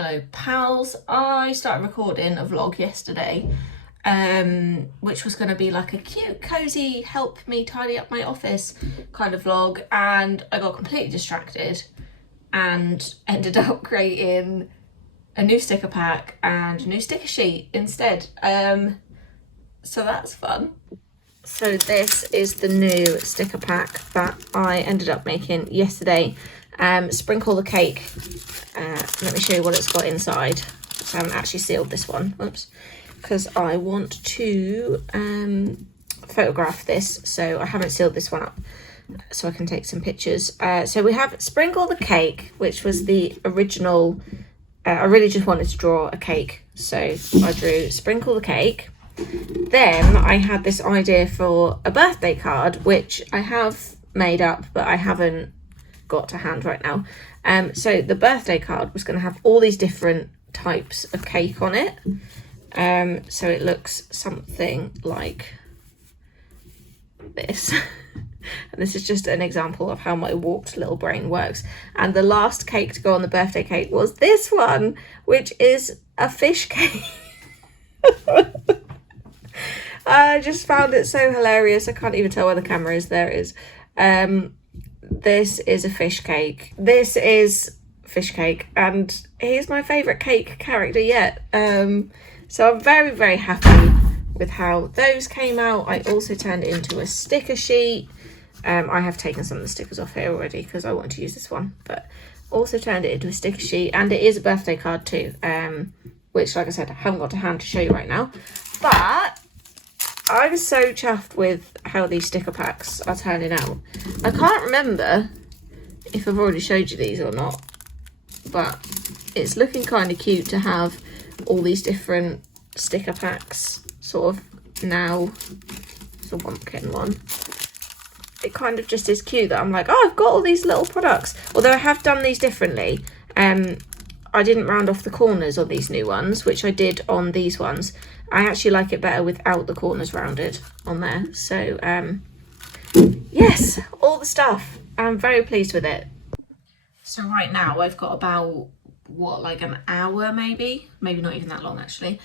Hello pals, I started recording a vlog yesterday, which was going to be like a cute, cozy, help me tidy up my office kind of vlog, and I got completely distracted and ended up creating a new sticker pack and a new sticker sheet instead. So that's fun. So this is the new sticker pack that I ended up making yesterday. Sprinkle the cake. Let me show you what it's got inside. So I haven't actually sealed this one, oops, because I want to photograph this, so I haven't sealed this one up so I can take some pictures. So we have Sprinkle the Cake, which was the original. I really just wanted to draw a cake, so I drew Sprinkle the Cake. Then I had this idea for a birthday card, which I have made up, but I haven't got to hand right now. So the birthday card was going to have all these different types of cake on it. So it looks something like this. And this is just an example of how my warped little brain works. And the last cake to go on the birthday cake was this one, which is a fish cake. I just found it so hilarious. I can't even tell where the camera is. There it is. This is a fish cake. This is fish cake, and he's my favourite cake character yet. So I'm very, very happy with how those came out. I also turned it into a sticker sheet. I have taken some of the stickers off here already because I want to use this one, but also turned it into a sticker sheet, and it is a birthday card too, which, like I said, I haven't got to hand to show you right now. But I'm so chuffed with how these sticker packs are turning out. I can't remember if I've already showed you these or not, but it's looking kind of cute to have all these different sticker packs sort of now. It's a pumpkin one. It kind of just is cute that I'm like, oh, I've got all these little products. Although I have done these differently. I didn't round off the corners on these new ones, which I did on these ones. I actually like it better without the corners rounded on there. So, yes, all the stuff. I'm very pleased with it. So right now I've got about, like an hour maybe not even that long actually.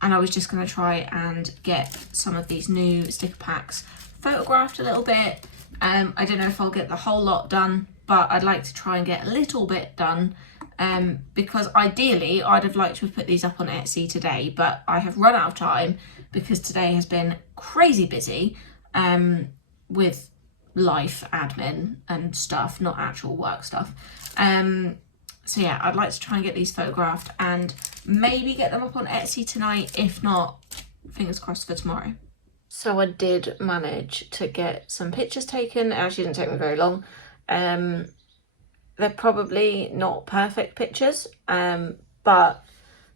And I was just going to try and get some of these new sticker packs photographed a little bit. I don't know if I'll get the whole lot done, but I'd like to try and get a little bit done. Because ideally I'd have liked to have put these up on Etsy today, but I have run out of time because today has been crazy busy with life admin and stuff, not actual work stuff. So yeah, I'd like to try and get these photographed and maybe get them up on Etsy tonight. If not, fingers crossed for tomorrow. So I did manage to get some pictures taken. It actually didn't take me very long. They're probably not perfect pictures, but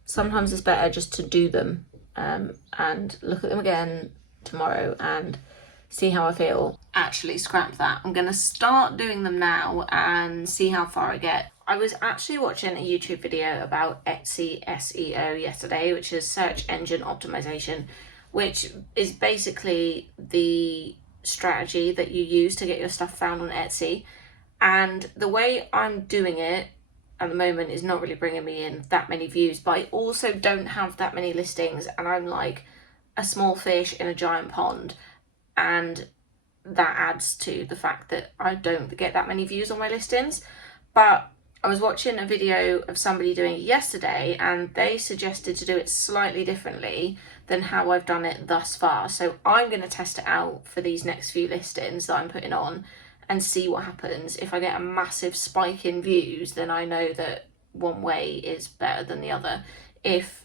sometimes it's better just to do them and look at them again tomorrow and see how I feel. Actually, scrap that. I'm going to start doing them now and see how far I get. I was actually watching a YouTube video about Etsy SEO yesterday, which is search engine optimization, which is basically the strategy that you use to get your stuff found on Etsy. And the way I'm doing it at the moment is not really bringing me in that many views, but I also don't have that many listings, and I'm like a small fish in a giant pond, and that adds to the fact that I don't get that many views on my listings. But I was watching a video of somebody doing it yesterday, and they suggested to do it slightly differently than how I've done it thus far. So I'm going to test it out for these next few listings that I'm putting on and see what happens. If I get a massive spike in views, then I know that one way is better than the other. If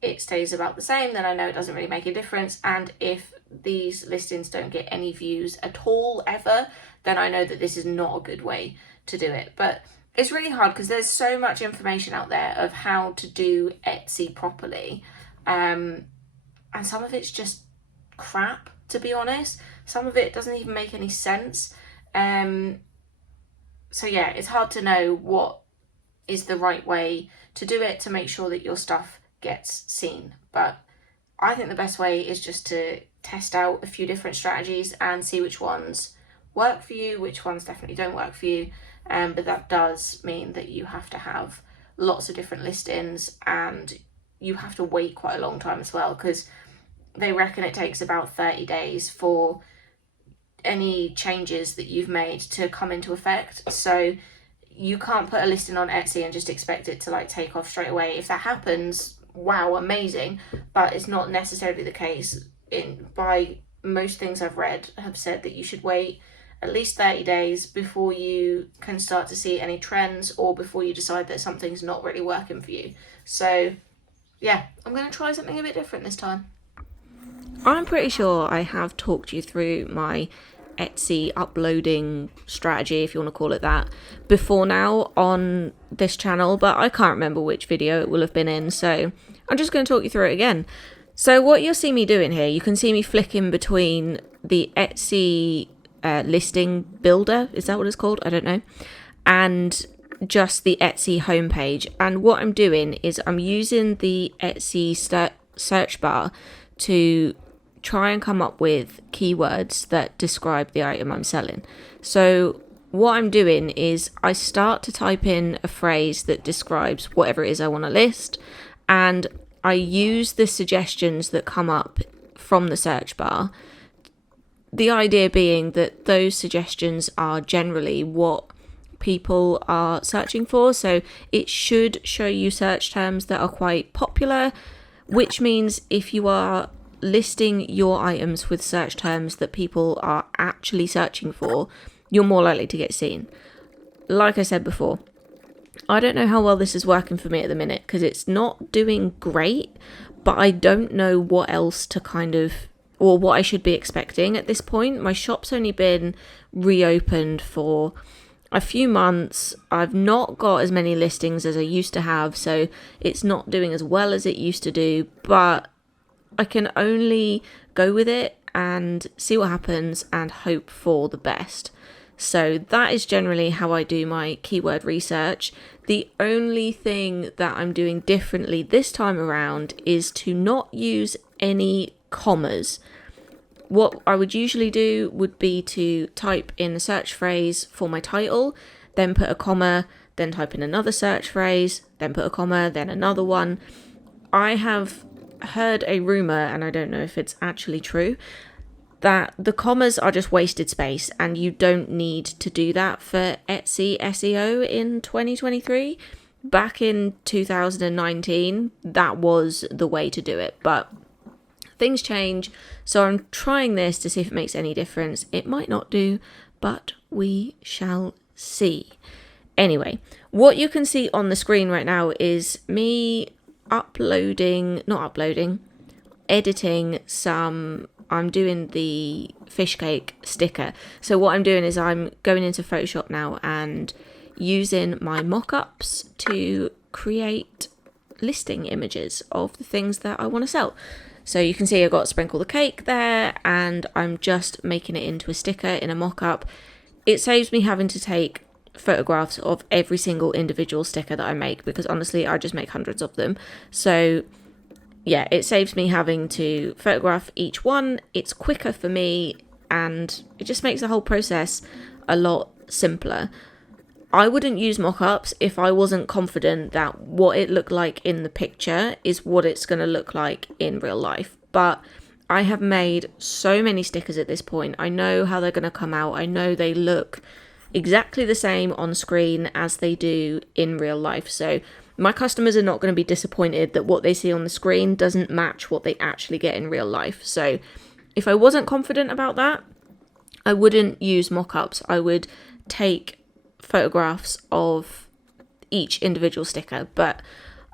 it stays about the same, then I know it doesn't really make a difference. And if these listings don't get any views at all ever, then I know that this is not a good way to do it. But it's really hard because there's so much information out there of how to do Etsy properly. And some of it's just crap, to be honest. Some of it doesn't even make any sense. So yeah, it's hard to know what is the right way to do it to make sure that your stuff gets seen. But I think the best way is just to test out a few different strategies and see which ones work for you, which ones definitely don't work for you. But that does mean that you have to have lots of different listings, and you have to wait quite a long time as well, because they reckon it takes about 30 days for any changes that you've made to come into effect. So you can't put a listing on Etsy and just expect it to like take off straight away. If that happens, wow, amazing, but it's not necessarily the case. By most things I've read have said that you should wait at least 30 days before you can start to see any trends, or before you decide that something's not really working for you. So yeah, I'm going to try something a bit different this time. I'm pretty sure I have talked you through my Etsy uploading strategy, if you want to call it that, before now on this channel, but I can't remember which video it will have been in, so I'm just going to talk you through it again. So what you'll see me doing here, you can see me flicking between the Etsy listing builder, is that what it's called? I don't know, and just the Etsy homepage. And what I'm doing is I'm using the Etsy search bar to try and come up with keywords that describe the item I'm selling. So what I'm doing is I start to type in a phrase that describes whatever it is I want to list, and I use the suggestions that come up from the search bar. The idea being that those suggestions are generally what people are searching for, so it should show you search terms that are quite popular, which means if you are listing your items with search terms that people are actually searching for, you're more likely to get seen. Like I said before, I don't know how well this is working for me at the minute, because it's not doing great, but I don't know what else to or what I should be expecting at this point. My shop's only been reopened for a few months. I've not got as many listings as I used to have, so it's not doing as well as it used to do, but I can only go with it and see what happens and hope for the best. So that is generally how I do my keyword research. The only thing that I'm doing differently this time around is to not use any commas. What I would usually do would be to type in a search phrase for my title, then put a comma, then type in another search phrase, then put a comma, then another one. I have heard a rumor, and I don't know if it's actually true, that the commas are just wasted space, and you don't need to do that for Etsy SEO in 2023. Back in 2019, that was the way to do it, but things change, so I'm trying this to see if it makes any difference. It might not do, but we shall see. Anyway, what you can see on the screen right now is me editing some. I'm doing the fish cake sticker. So what I'm doing is I'm going into Photoshop now and using my mock-ups to create listing images of the things that I want to sell. So you can see I've got Sprinkle the Cake there, and I'm just making it into a sticker in a mock-up. It saves me having to take photographs of every single individual sticker that I make, because honestly I just make hundreds of them. So yeah, it saves me having to photograph each one. It's quicker for me, and it just makes the whole process a lot simpler. I wouldn't use mock-ups if I wasn't confident that what it looked like in the picture is what it's going to look like in real life. But I have made so many stickers at this point. I know how they're going to come out. I know they look exactly the same on screen as they do in real life. So my customers are not going to be disappointed that what they see on the screen doesn't match what they actually get in real life. So if I wasn't confident about that, I wouldn't use mock-ups. I would take photographs of each individual sticker. But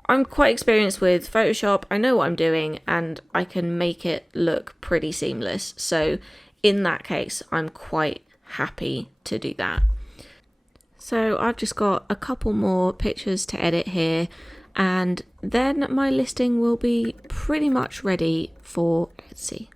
I'm quite experienced with Photoshop. I know what I'm doing, and I can make it look pretty seamless. So in that case, I'm quite happy to do that. So I've just got a couple more pictures to edit here, and then my listing will be pretty much ready for Etsy.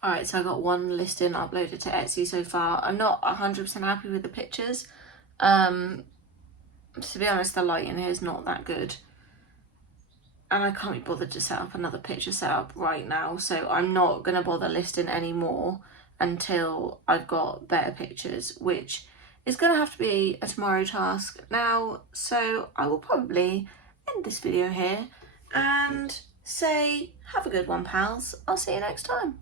Alright, so I got one listing uploaded to Etsy so far. I'm not 100% happy with the pictures. To be honest, the lighting here is not that good. And I can't be bothered to set up another picture setup right now, so I'm not going to bother listing anymore until I've got better pictures, which is going to have to be a tomorrow task now. So I will probably end this video here and say have a good one, pals. I'll see you next time.